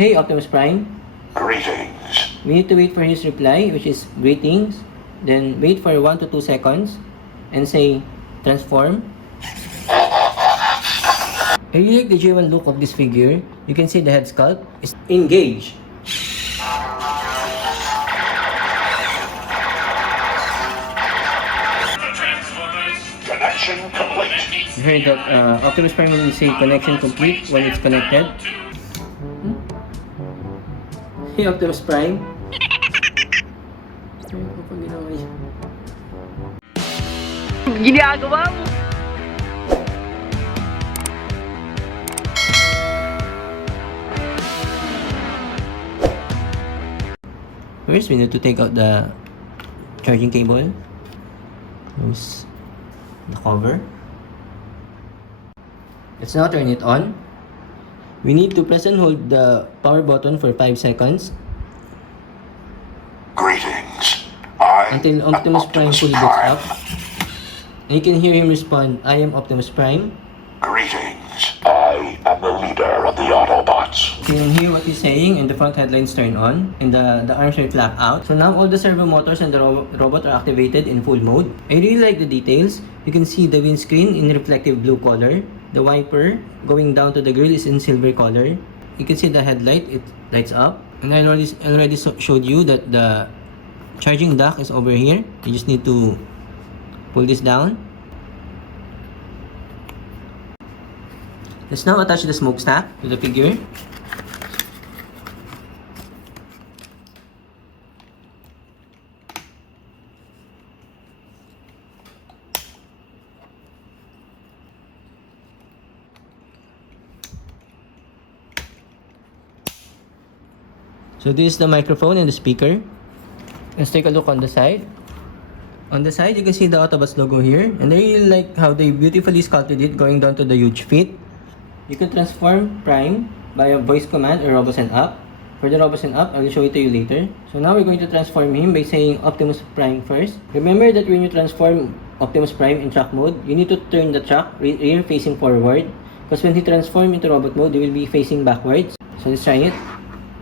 Hey Optimus Prime. Greetings. We need to wait for his reply, which is greetings. Then wait for 1 to 2 seconds and say transform. I really like the genuine look of this figure. You can see the head sculpt is engaged. Connection complete. You heard that Optimus Prime will say connection complete when it's connected. Hey Optimus Prime. Ginagawa mo! First, we need to take out the charging cable. Use the cover. Let's now turn it on. We need to press and hold the power button for 5 seconds Greetings. until Optimus Prime fully gets up. And you can hear him respond, I am Optimus Prime. Greetings. I am the leader of the Autobots. You can hear what he's saying and the front headlights turn on and the arms are flap out. So now all the servo motors and the robot are activated in full mode. I really like the details. You can see the windscreen in reflective blue color. The wiper going down to the grill is in silver color. You can see the headlight, it lights up. And I already showed you that the charging dock is over here. You just need to pull this down. Let's now attach the smokestack to the figure. So this is the microphone and the speaker. Let's take a look on the side. On the side, you can see the Autobots logo here. And I really like how they beautifully sculpted it going down to the huge feet. You can transform Prime by a voice command or Robosen Up. For the Robosen Up, I will show it to you later. So now we're going to transform him by saying Optimus Prime first. Remember that when you transform Optimus Prime in truck mode, you need to turn the truck rear facing forward. Because when he transforms into robot mode, he will be facing backwards. So let's try it.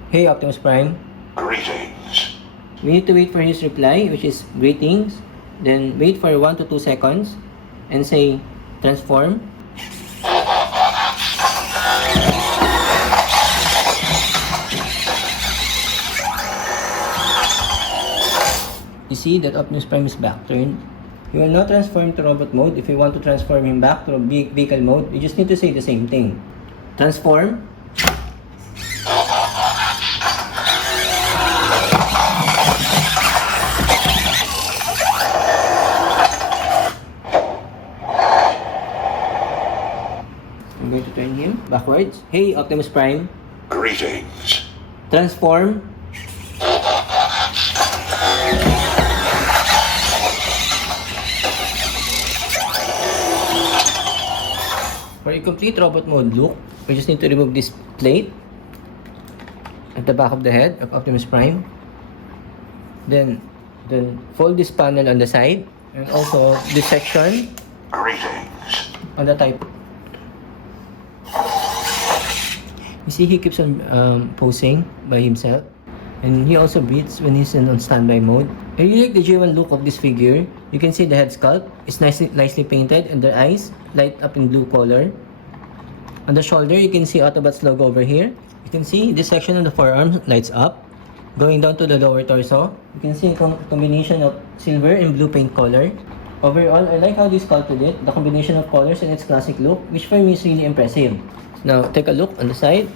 Hey Optimus Prime. Greetings. We need to wait for his reply, which is greetings. Then wait for 1 to 2 seconds and say transform. You see that Optimus Prime is back turned. You will not transform to robot mode. If you want to transform him back to vehicle mode, you just need to say the same thing. Transform. I'm going to turn him backwards. Hey Optimus Prime. Greetings. Transform. For a complete robot mode look, we just need to remove this plate at the back of the head of Optimus Prime. Then fold this panel on the side and also this section Greetings. on the type. You see he keeps on posing by himself. And he also breathes when he's on standby mode. I really like the genuine look of this figure. You can see the head sculpt is nicely painted and the eyes light up in blue color. On the shoulder, you can see Autobots logo over here. You can see this section on the forearm lights up. Going down to the lower torso, you can see a combination of silver and blue paint color. Overall, I like how they sculpted it, the combination of colors and its classic look, which for me is really impressive. Now, take a look on the side.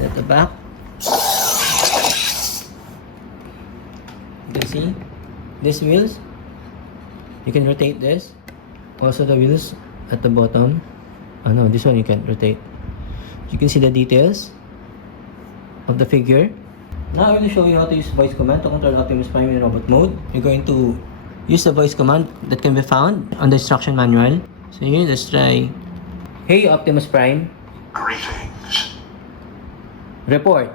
At the back, you can see these wheels. You can rotate this. Also the wheels at the bottom. Oh no, this one you can rotate. You can see the details of the figure. Now I will show you how to use voice command to control Optimus Prime in robot mode. You're going to use the voice command that can be found on the instruction manual. So here, let's try. Hey Optimus Prime. Greetings. Report.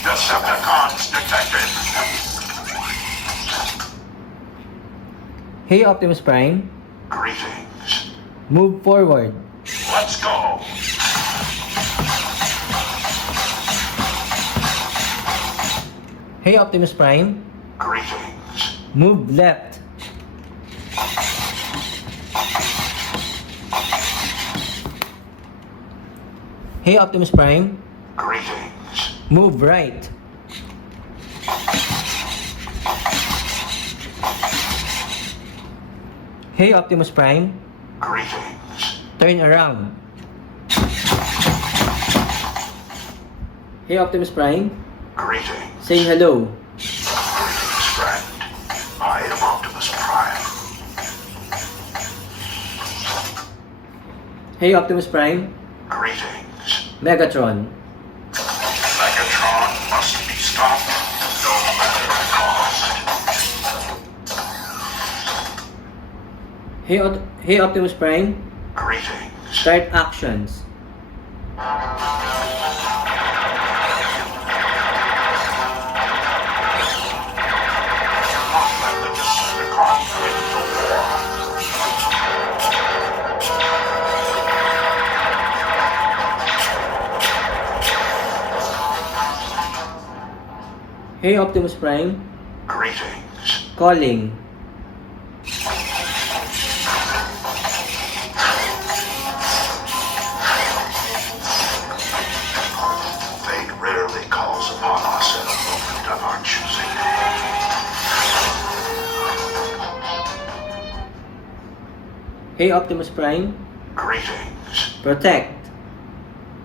Decepticons detected. Hey Optimus Prime. Greetings. Move forward. Let's go. Hey Optimus Prime, Greetings. move left. Hey Optimus Prime, Greetings. move right. Hey Optimus Prime, Greetings. turn around. Hey Optimus Prime, Greetings. say hello. Greetings, friend. I am Optimus Prime. Hey Optimus Prime, Greetings. Megatron. Megatron must be stopped, no matter the cost. Hey Optimus Prime, Greetings. start actions. Not let the Decepticons win the war. Hey Optimus Prime, Greetings. calling. Fate rarely calls upon us at a moment of our choosing. Hey Optimus Prime, Greetings. protect.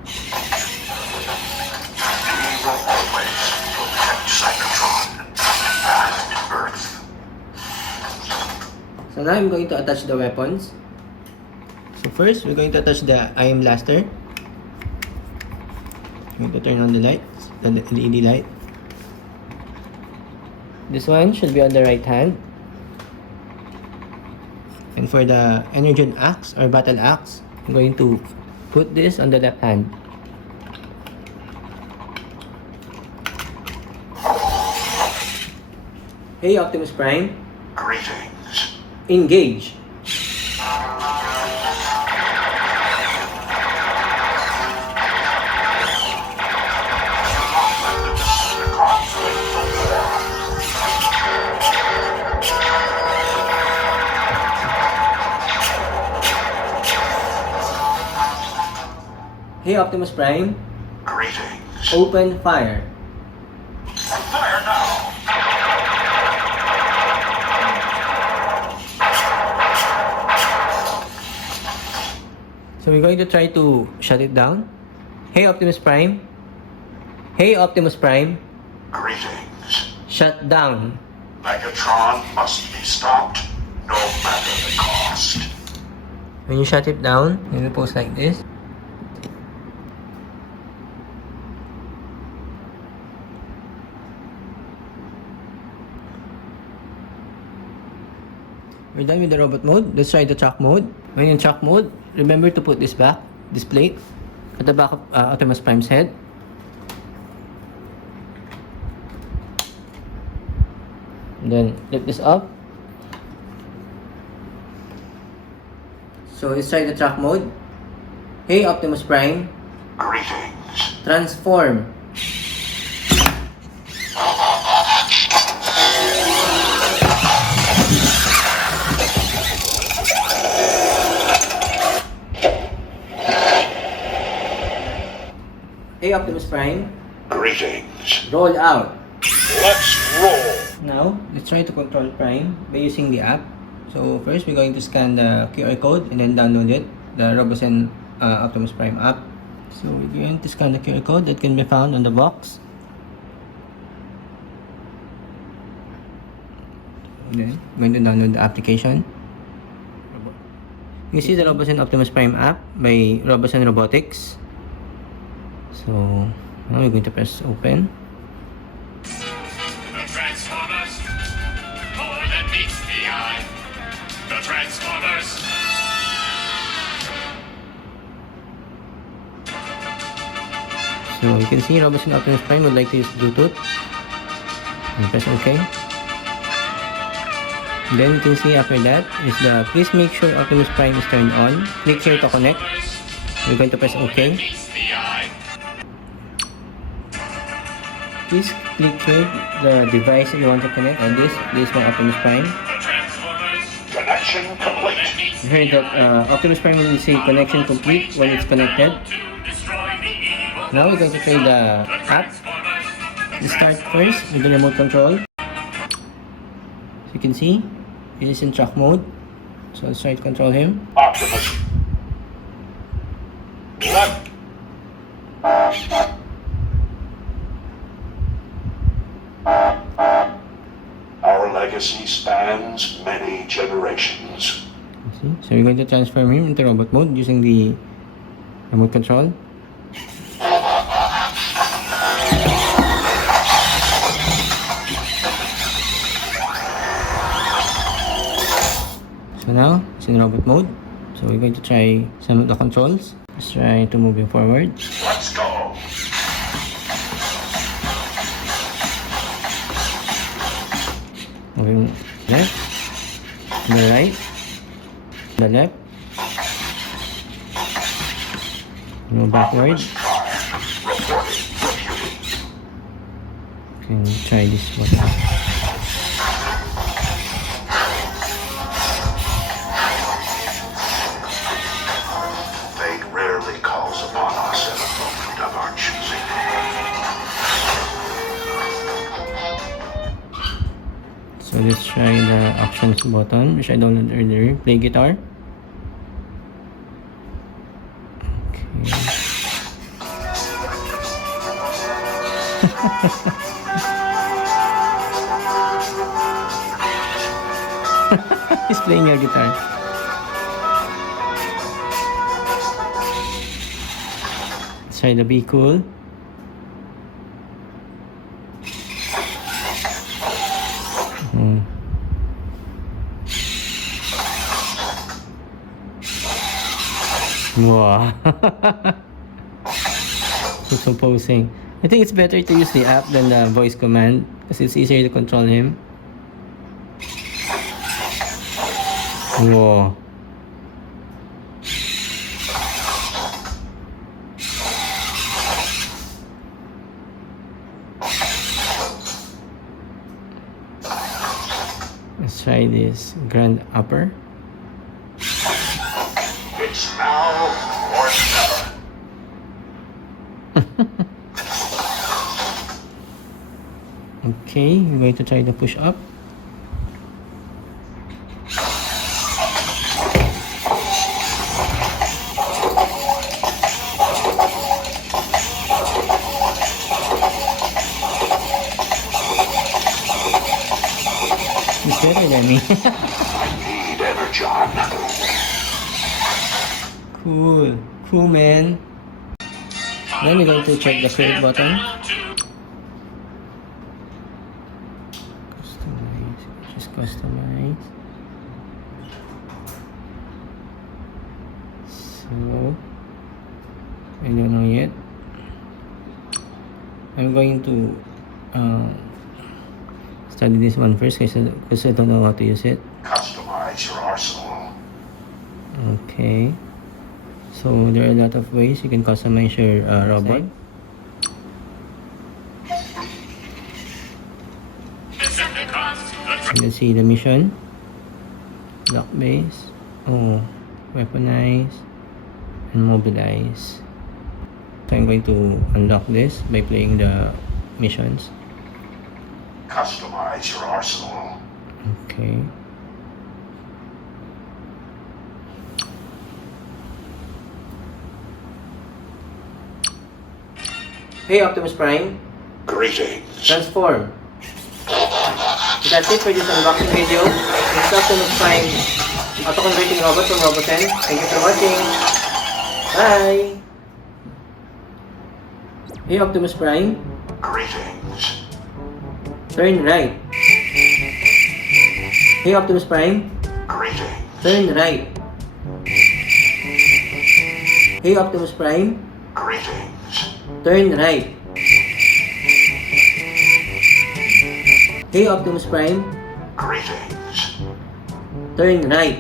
We will always protect Cybertron and Earth. So now I'm going to attach the weapons. So first, we're going to attach the iron blaster. I'm going to turn on the lights, the LED light. This one should be on the right hand. And for the energon axe or battle axe, I'm going to put this on the left hand. Hey Optimus Prime, Greetings. engage. Not let the Decepticons win the war. Hey Optimus Prime, Greetings. open fire. There now. So we're going to try to shut it down. Hey Optimus Prime. Hey Optimus Prime. Greetings. Shut down. Megatron must be stopped, no matter the cost. When you shut it down, it will pose like this. We're done with the robot mode. Let's try the truck mode. When in truck mode, remember to put this plate at the back of Optimus Prime's head. And then lift this up. So let's try the truck mode. Hey Optimus Prime, Greetings. transform. Hey Optimus Prime, Greetings. roll out. Let's roll. Now, let's try to control Prime by using the app. So first, we're going to scan the QR code and then download it, the Robosen Optimus Prime app. So we're going to scan the QR code that can be found on the box. And then, I'm going to download the application. You see the Robosen Optimus Prime app by Robosen Robotics. So now we're going to press open. The Transformers, more than meets the eye. The Transformers. So you can see Robosen Optimus Prime would like to use Bluetooth. And press OK. And then you can see after that is the please make sure Optimus Prime is turned on. Click here to connect. We're going to press OK. Meets the eye. please click here the device that you want to connect. And this is my Optimus Prime. The Transformers. Connection complete. You heard that Optimus Prime will say connection complete when it's connected. To destroy the evil. Now we're going to try the app. We start first with the remote control. So you can see, it is in truck mode. So let's try to control him. Optimus. Left. Our legacy spans many generations. See? So we're going to transform him into robot mode using the remote control. So now, it's in robot mode. So we're going to try some of the controls. Let's try to move him forward. Let's go. Moving left, to the right, the left, move backward. Can try this one. Fate rarely calls upon us at a moment of our choosing. So let's try the options button, which I downloaded earlier. Play guitar. Okay. He's playing your guitar. Let's try the Be Cool. Wow. So posing. I think it's better to use the app than the voice command because it's easier to control him. Whoa. Let's try this grand upper. It's now or never. Okay, we're going to try the push up. It's better than me. Need energon. Cool. Cool, man. Then we're going to check the create button. Customize. Just customize. So, I don't know yet. I'm going to study this one first because I don't know how to use it. Customize your arsenal. Okay. So there are a lot of ways you can customize your robot. You can see the mission, lock base, weaponize, and mobilize. So I'm going to unlock this by playing the missions. Customize your arsenal. Okay. Hey Optimus Prime, Greetings. transform. So that's it for this unboxing video. This is Optimus Prime auto-converting robot from Robosen. Thank you for watching. Bye! Hey Optimus Prime, Greetings. turn right. Hey Optimus Prime, Greetings. turn right. Hey Optimus Prime, Greetings. turn right. Hey Optimus Prime, Greetings. turn right.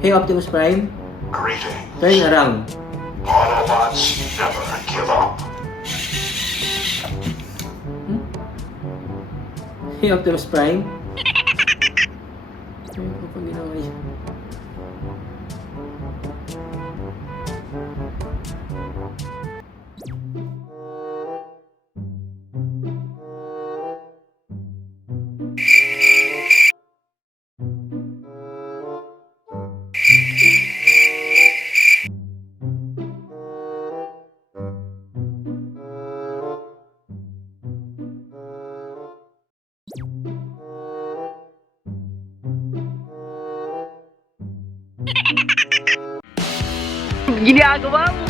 Hey Optimus Prime, Greetings. turn around. Autobots never give up. Hey, Optimus Prime. Ayun ko pag ginawa niya. Ginagawa mo!